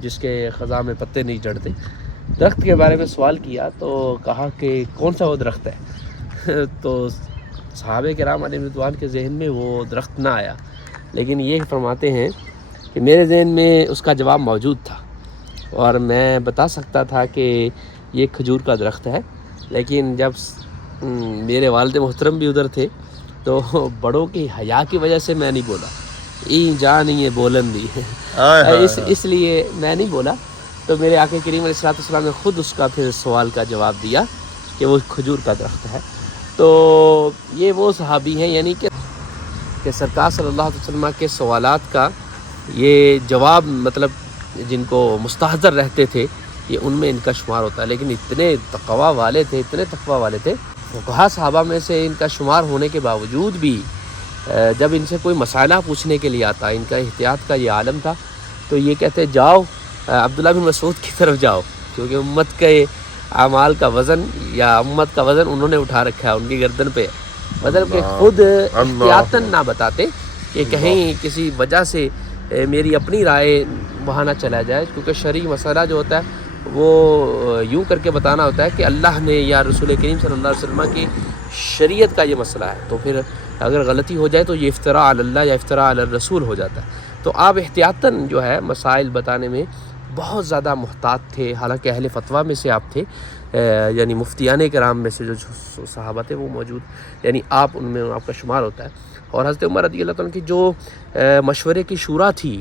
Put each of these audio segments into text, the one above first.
جس کے خزاں میں پتے نہیں چڑھتے. درخت کے بارے میں سوال کیا تو کہا کہ کون سا وہ درخت ہے. تو صحابہ کرام علیہ رضوان کے ذہن میں وہ درخت نہ آیا، لیکن یہ فرماتے ہیں کہ میرے ذہن میں اس کا جواب موجود تھا اور میں بتا سکتا تھا کہ یہ کھجور کا درخت ہے، لیکن جب میرے والد محترم بھی ادھر تھے تو بڑوں کی حیا کی وجہ سے میں نہیں بولا. جا نہیں ہے بولن دی اس لیے میں نہیں بولا. تو میرے آقا کریم علیہ السلام نے خود اس کا پھر سوال کا جواب دیا کہ وہ کھجور کا درخت ہے. تو یہ وہ صحابی ہیں یعنی کہ سرکار صلی اللہ علیہ وسلم کے سوالات کا یہ جواب مطلب جن کو مستحضر رہتے تھے یہ ان میں ان کا شمار ہوتا ہے. لیکن اتنے تقویٰ والے تھے فقہا صحابہ میں سے ان کا شمار ہونے کے باوجود بھی جب ان سے کوئی مسئلہ پوچھنے کے لیے آتا، ان کا احتیاط کا یہ عالم تھا، تو یہ کہتے جاؤ عبداللہ بن مسعود کی طرف جاؤ، کیونکہ امت کے اعمال کا وزن یا امت کا وزن انہوں نے اٹھا رکھا ہے ان کی گردن پہ. مطلب کہ خود احتیاطاً نہ بتاتے کہ کہیں کسی وجہ سے میری اپنی رائے وہاں نہ چلا جائے، کیونکہ شرعی مسئلہ جو ہوتا ہے وہ یوں کر کے بتانا ہوتا ہے کہ اللہ نے یا رسول کریم صلی اللہ علیہ وسلم کی شریعت کا یہ مسئلہ ہے. تو پھر اگر غلطی ہو جائے تو یہ افتراء علی اللہ یا افتراء علی الرسول ہو جاتا ہے. تو آپ احتیاطاً جو ہے مسائل بتانے میں بہت زیادہ محتاط تھے. حالانکہ اہل فتویٰ میں سے آپ تھے، یعنی مفتیان کرام میں سے جو صحابہ تھے وہ موجود، یعنی آپ ان میں آپ کا شمار ہوتا ہے. اور حضرت عمر رضی اللہ عنہ کی جو مشورے کی شورا تھی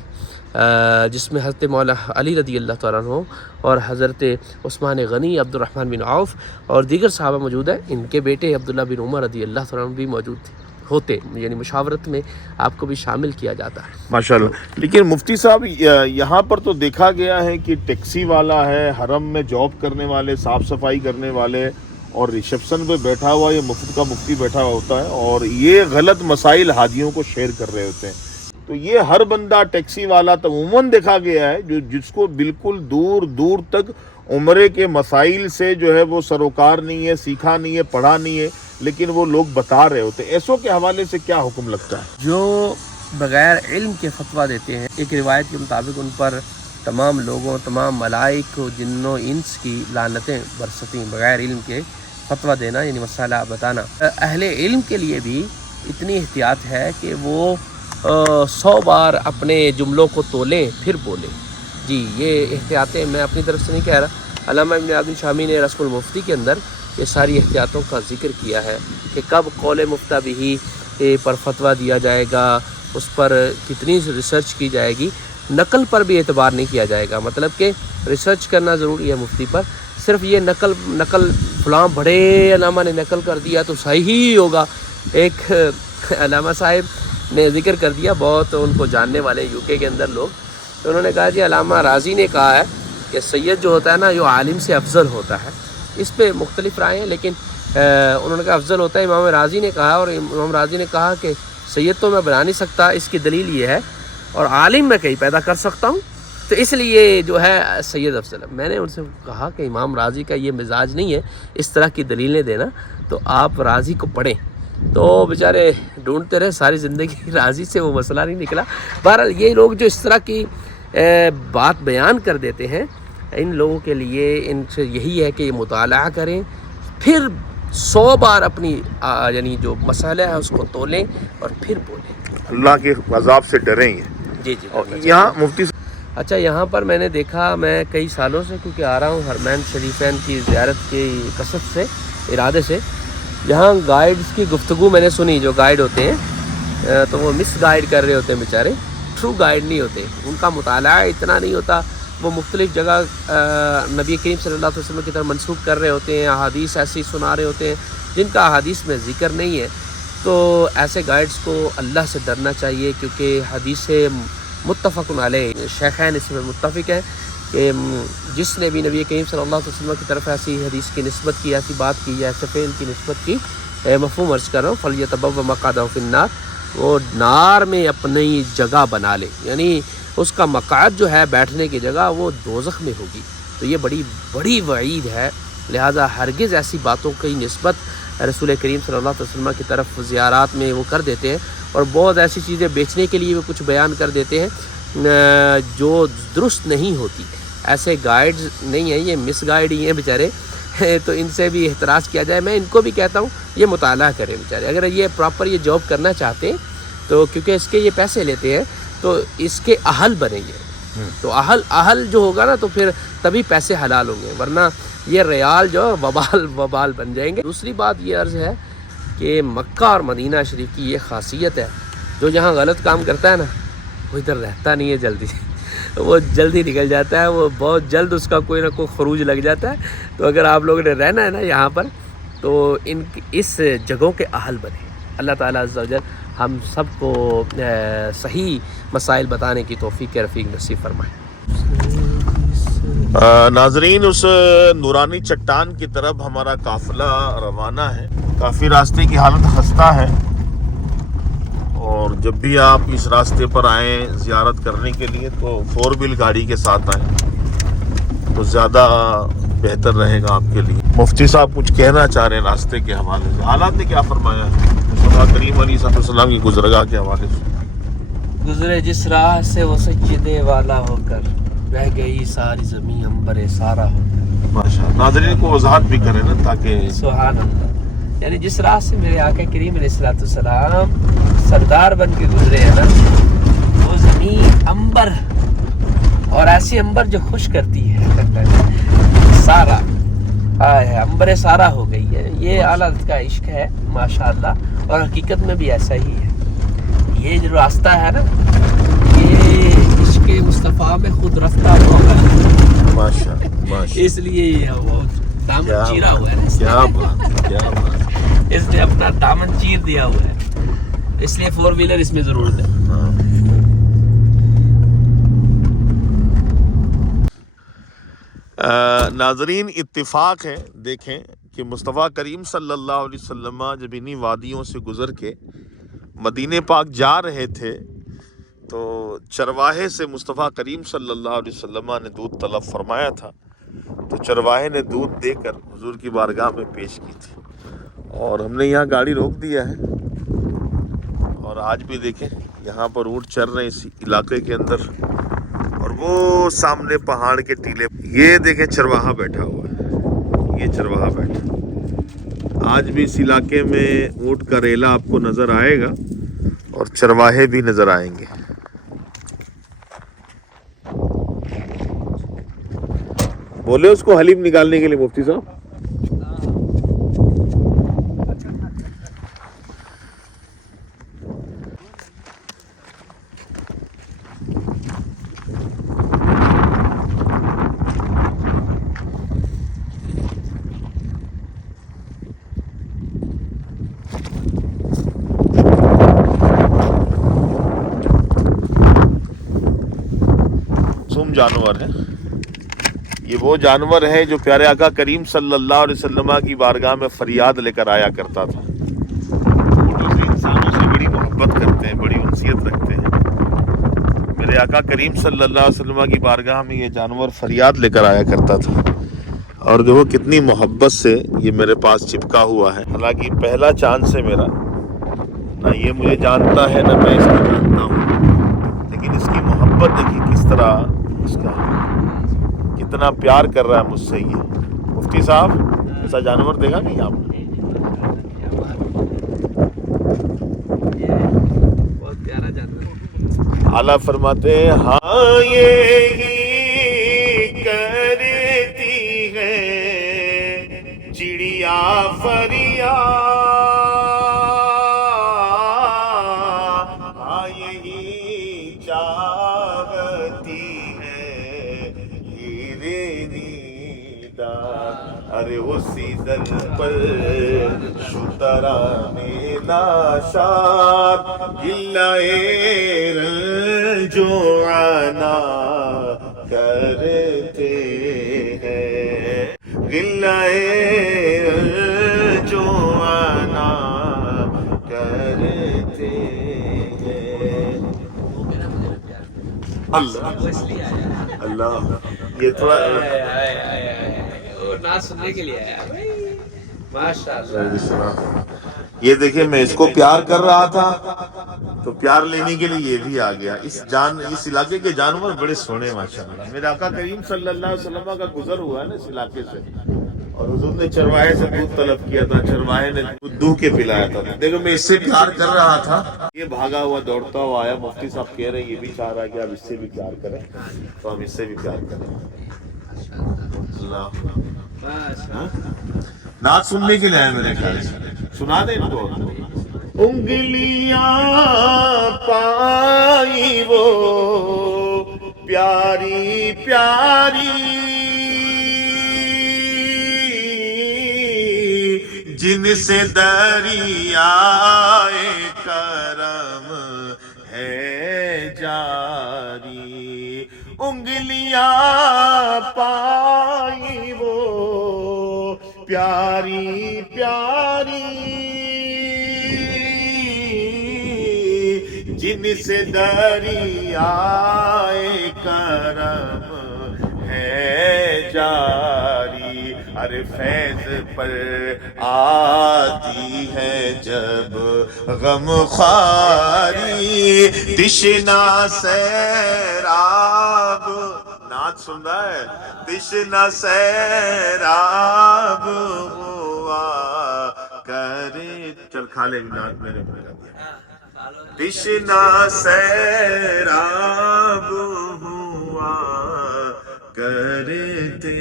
جس میں حضرت مولا علی رضی اللہ تعالیٰ عنہ اور حضرت عثمان غنی، عبد الرحمن بن عوف اور دیگر صحابہ موجود ہیں، ان کے بیٹے عبداللہ بن عمر رضی اللہ تعالیٰ عنہ بھی موجود ہوتے، یعنی مشاورت میں آپ کو بھی شامل کیا جاتا ہے. ماشاءاللہ. لیکن مفتی صاحب یہاں پر تو دیکھا گیا ہے کہ ٹیکسی والا ہے، حرم میں جاب کرنے والے، صاف صفائی کرنے والے اور ریسیپشن پہ بیٹھا ہوا یہ مفت کا مفتی بیٹھا ہوا ہوتا ہے اور یہ غلط مسائل حاجیوں کو شیئر کر رہے ہوتے ہیں. تو یہ ہر بندہ ٹیکسی والا تو عموماً دیکھا گیا ہے جس کو بالکل دور دور تک عمرے کے مسائل سے جو ہے وہ سروکار نہیں ہے، سیکھا نہیں ہے، پڑھا نہیں ہے، لیکن وہ لوگ بتا رہے ہوتے. ایسوں کے حوالے سے کیا حکم لگتا ہے؟ جو بغیر علم کے فتویٰ دیتے ہیں، ایک روایت کے مطابق ان پر تمام لوگوں، تمام ملائک، جنوں، انس کی لعنتیں برستی بغیر علم کے فتویٰ دینا، یعنی مسئلہ بتانا. اہل علم کے لیے بھی اتنی احتیاط ہے کہ وہ 100 بار اپنے جملوں کو تولیں پھر بولیں. جی یہ احتیاطیں میں اپنی طرف سے نہیں کہہ رہا. علامہ ابن عبد الشامی نے رسم المفتی کے اندر یہ ساری احتیاطوں کا ذکر کیا ہے کہ کب قول مفتہ بھی پر فتویٰ دیا جائے گا، اس پر کتنی ریسرچ کی جائے گی. نقل پر بھی اعتبار نہیں کیا جائے گا، مطلب کہ ریسرچ کرنا ضروری ہے مفتی پر. صرف یہ نقل فلاں بڑے علامہ نے نقل کر دیا تو صحیح ہی ہوگا. ایک علامہ صاحب نے ذکر کر دیا، بہت ان کو جاننے والے یو کے اندر لوگ، تو انہوں نے کہا جی علامہ راضی نے کہا ہے کہ سید جو ہوتا ہے نا جو عالم سے افضل ہوتا ہے. اس پہ مختلف رائے ہیں، لیکن انہوں نے کہا افضل ہوتا ہے. امام راضی نے کہا، اور امام راضی نے کہا کہ سید تو میں بنا نہیں سکتا، اس کی دلیل یہ ہے، اور عالم میں کہیں پیدا کر سکتا ہوں، تو اس لیے جو ہے سید افضل ہے. میں نے ان سے کہا کہ امام راضی کا یہ مزاج نہیں ہے اس طرح کی دلیلیں دینا، تو آپ راضی کو پڑھیں. تو بیچارے ڈھونڈتے رہے ساری زندگی، راضی سے وہ مسئلہ نہیں نکلا. بہرحال یہ لوگ جو اس طرح کی بات بیان کر دیتے ہیں، ان لوگوں کے لیے ان سے یہی ہے کہ یہ مطالعہ کریں، پھر 100 بار اپنی یعنی جو مسئلہ ہے اس کو تولیں اور پھر بولیں. اللہ کے عذاب سے ڈریں. جی یہاں مفتی اچھا یہاں پر میں نے دیکھا، میں کئی سالوں سے کیونکہ آ رہا ہوں حرمین شریفین کی زیارت کی قصد سے، ارادے سے، یہاں گائیڈز کی گفتگو میں نے سنی. جو گائیڈ ہوتے ہیں تو وہ مس گائیڈ کر رہے ہوتے ہیں بیچارے، ٹرو گائیڈ نہیں ہوتے. ان کا مطالعہ اتنا نہیں ہوتا، وہ مختلف جگہ نبی کریم صلی اللہ علیہ وسلم کی طرف منسوخ کر رہے ہوتے ہیں، احادیث ایسی سنا رہے ہوتے ہیں جن کا احادیث میں ذکر نہیں ہے. تو ایسے گائیڈز کو اللہ سے ڈرنا چاہیے، کیونکہ حدیث متفق علیہ، شیخین اس میں متفق ہیں کہ جس نے بھی نبی کریم صلی اللہ علیہ وسلم کی طرف ایسی حدیث کی نسبت کی، ایسی بات کی، ایسے فعل کی نسبت کی، مفہوم عرض کر رہا ہوں، فَلْيَتَبَوَّأْ مَقْعَدَهُ فِي النَّارِ، وہ نار میں اپنی جگہ بنا لے، یعنی اس کا مقعد جو ہے بیٹھنے کی جگہ وہ دوزخ میں ہوگی. تو یہ بڑی بڑی وعید ہے. لہٰذا ہرگز ایسی باتوں کی نسبت رسول کریم صلی اللہ علیہ وسلم کی طرف زیارات میں وہ کر دیتے ہیں، اور بہت ایسی چیزیں بیچنے کے لیے وہ کچھ بیان کر دیتے ہیں جو درست نہیں ہوتی. ایسے گائیڈز نہیں ہیں، یہ مس گائیڈ ہی ہیں بیچارے، تو ان سے بھی احتراز کیا جائے. میں ان کو بھی کہتا ہوں یہ مطالعہ کریں بیچارے، اگر یہ پراپر یہ جاب کرنا چاہتے ہیں تو، کیونکہ اس کے یہ پیسے لیتے ہیں تو اس کے اہل بنیں گے. تو اہل جو ہوگا نا تو پھر تبھی پیسے حلال ہوں گے، ورنہ یہ ریال جو وبال بن جائیں گے. دوسری بات یہ عرض ہے کہ مکہ اور مدینہ شریف کی یہ خاصیت ہے، جو یہاں غلط کام کرتا ہے نا وہ ادھر رہتا نہیں ہے جلدی، وہ جلدی نکل جاتا ہے، وہ بہت جلد اس کا کوئی نہ کوئی خروج لگ جاتا ہے. تو اگر آپ لوگوں نے رہنا ہے نا یہاں پر تو اس جگہوں کے اہل بنے. اللہ تعالیٰ عز و جل ہم سب کو صحیح مسائل بتانے کی توفیق رفیق نصیب فرمائے. ناظرین، اس نورانی چٹان کی طرف ہمارا قافلہ روانہ ہے. کافی راستے کی حالت خستہ ہے، اور جب بھی آپ اس راستے پر آئیں زیارت کرنے کے لیے تو 4 ویل گاڑی کے ساتھ آئیں تو زیادہ بہتر رہے گا آپ کے لیے. مفتی صاحب کچھ کہنا چاہ رہے ہیں راستے کے حوالے سے، حالات نے کیا فرمایا ہے مصطفیٰ کریم علیہ السلام کی گزرگاہ کے حوالے سے؟ گزرے جس راہ سے وہ سجدے والا ہو کر، رہ گئی ساری زمین عنبر سارا ہو کر. ماشاء اللہ. ناظرین کو وضاحت بھی کریں نا تاکہ سبحان اللہ. یعنی جس راہ سے میرے آقا کریم علیہ السلام سردار بن کے گزرے ہیں نا، وہ زمین عنبر، اور ایسی عنبر جو خوش کرتی ہے سارا، عنبر سارا ہو گئی ہے. یہ اعلیٰ کا عشق ہے ماشاءاللہ، اور حقیقت میں بھی ایسا ہی ہے. یہ جو راستہ ہے نا یہ عشق مصطفیٰ میں خود رفتہ ہوا ہے ماشاءاللہ. اس لیے یہ وہ دامن چیرا ہوا ہے. کیا بات، کیا بات. اس نے اپنا دامن چیر دیا ہوا ہے، اس لیے 4 ویلر اس میں ضرورت ہے. ناظرین، اتفاق ہے دیکھیں کہ مصطفیٰ کریم صلی اللہ علیہ وسلم جب انہی وادیوں سے گزر کے مدینہ پاک جا رہے تھے تو چرواہے سے مصطفیٰ کریم صلی اللہ علیہ وسلم نے دودھ طلب فرمایا تھا. تو چرواہے نے دودھ دے کر حضور کی بارگاہ میں پیش کی تھی، اور ہم نے یہاں گاڑی روک دیا ہے. اور آج بھی دیکھیں یہاں پر اونٹ چر رہے ہیں اس علاقے کے اندر، اور وہ سامنے پہاڑ کے ٹیلے یہ دیکھیں چرواہا بیٹھا ہوا ہے. یہ چرواہا بیٹھا، آج بھی اس علاقے میں اونٹ کا ریلا آپ کو نظر آئے گا اور چرواہے بھی نظر آئیں گے. بولے اس کو حلیم نکالنے کے لیے مفتی صاحب. جانور ہے یہ، وہ جانور ہے جو پیارے آقا کریم صلی اللہ علیہ وسلم کی بارگاہ میں فریاد لے کر آیا کرتا تھا. انسانوں سے بڑی محبت کرتے ہیں، بڑی انسیت رکھتے ہیں. میرے آقا کریم صلی اللہ علیہ وسلم کی بارگاہ میں یہ جانور فریاد لے کر آیا کرتا تھا، اور دیکھو کتنی محبت سے یہ میرے پاس چپکا ہوا ہے. حالانکہ پہلا چاند سے میرا، نہ یہ مجھے جانتا ہے نہ میں اس کو جانتا ہوں، لیکن اس کی محبت دیکھیے کس طرح، اس کا کتنا پیار کر رہا ہے مجھ سے. یہ مفتی صاحب ایسا جانور دیکھا نہیں آپ نے؟ بہت پیارا جانور. اعلیٰ فرماتے ہیں ہاں یہی کرتی ہے چڑیا فریاد، ہاں یہی چاہتی ارے اسی در پر شترانے ناشاد گلائے رنجوانا کرتے ہیں، گلائے رنجوانا کرتے ہیں. اللہ اللہ، یہ تھوڑا ناز سننے کے لیے آیا ماشاءاللہ. یہ دیکھیں میں اس کو پیار کر رہا تھا تو پیار لینے کے لیے یہ بھی آ گیا. اس علاقے کے جانور بڑے سونے ماشاءاللہ. میرے آقا کریم صلی اللہ علیہ وسلم کا گزر ہوا ہے نا اس علاقے سے, اور حضور نے چرواہے سے دودھ طلب کیا تھا, چرواہے نے دودھ کے پلایا تھا. دیکھو میں اس سے پیار کر رہا تھا, یہ بھاگا ہوا دوڑتا ہوا آیا. مفتی صاحب کہہ رہے ہیں یہ بھی چاہ رہا ہے کہ آپ اس سے بھی پیار کریں, تو ہم اس سے بھی پیار کریں. اللہ نعت سننے کے لیے آئے میرے خیال سے, سنا دیں ان کو. انگلیاں پائی وہ پیاری پیاری, جن سے دریائے کرم ہے جاری. انگلیاں پائی وہ پیاری پیاری, جن سے دریائے کرم ہے جاری. ارے فیض پر آتی ہے جب غم خواری, تشنا سیراب. نعت سن رہا ہے, تشنا سیراب ہوا کرے. چل کھا لے نعت میرے بھائی. تشنا سیراب ہوا کرتے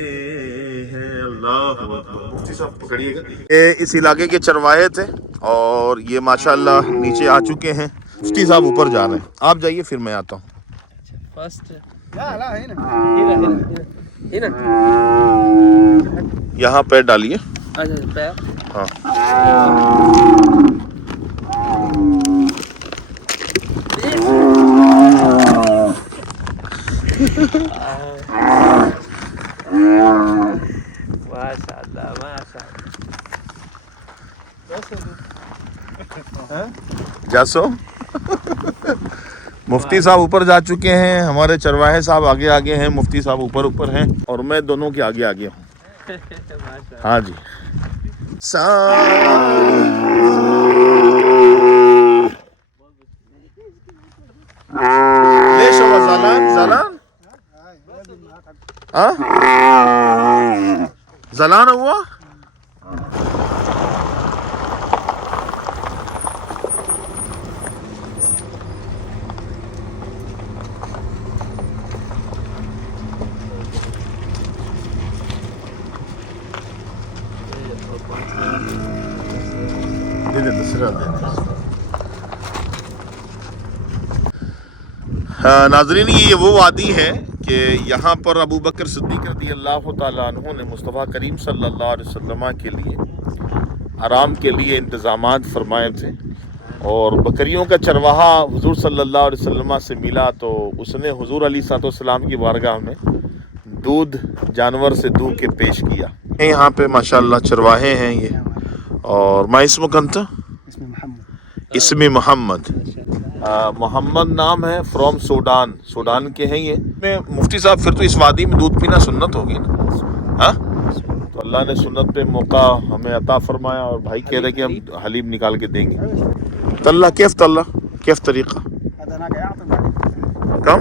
ہیں. اللہ اکبر. مفتی صاحب پکڑیے گا. یہ اس علاقے کے چرواہے تھے اور یہ ماشاءاللہ نیچے آ چکے ہیں. مفتی صاحب اوپر جا رہے ہیں, آپ جائیے پھر میں آتا ہوں. فرسٹ یہاں پیر ڈالیے. ہاں ماشاءاللہ ماشاءاللہ. جاسو مفتی صاحب اوپر جا چکے ہیں, ہمارے چرواہے صاحب آگے آگے ہیں, مفتی صاحب اوپر ہیں, اور میں دونوں کے آگے آگے ہوں. ہاں جی. ليش هو زعلان؟ زعلان هو؟ ناظرین یہ وہ وادی ہے کہ یہاں پر ابو بکر صدیق رضی اللہ تعالیٰ عنہ نے مصطفیٰ کریم صلی اللہ علیہ وسلم کے لیے آرام کے لیے انتظامات فرمائے تھے, اور بکریوں کا چرواہا حضور صلی اللہ علیہ وسلم سے ملا تو اس نے حضور علیہ الصلوۃ والسلام کی بارگاہ میں دودھ جانور سے دودھ کے پیش کیا. یہاں پہ ماشاءاللہ چرواہے ہیں یہ. اور ما اسمک انت؟ اسمی محمد. محمد نام ہے, فرام سوڈان کے ہیں یہ. مفتی صاحب پھر تو اس وادی میں دودھ پینا سنت ہوگی نا؟ ہاں, تو اللہ نے سنت پہ موقع ہمیں عطا فرمایا, اور بھائی کہہ رہے کہ ہم حلیم نکال کے دیں گے. طلّہ کیف طریقہ کم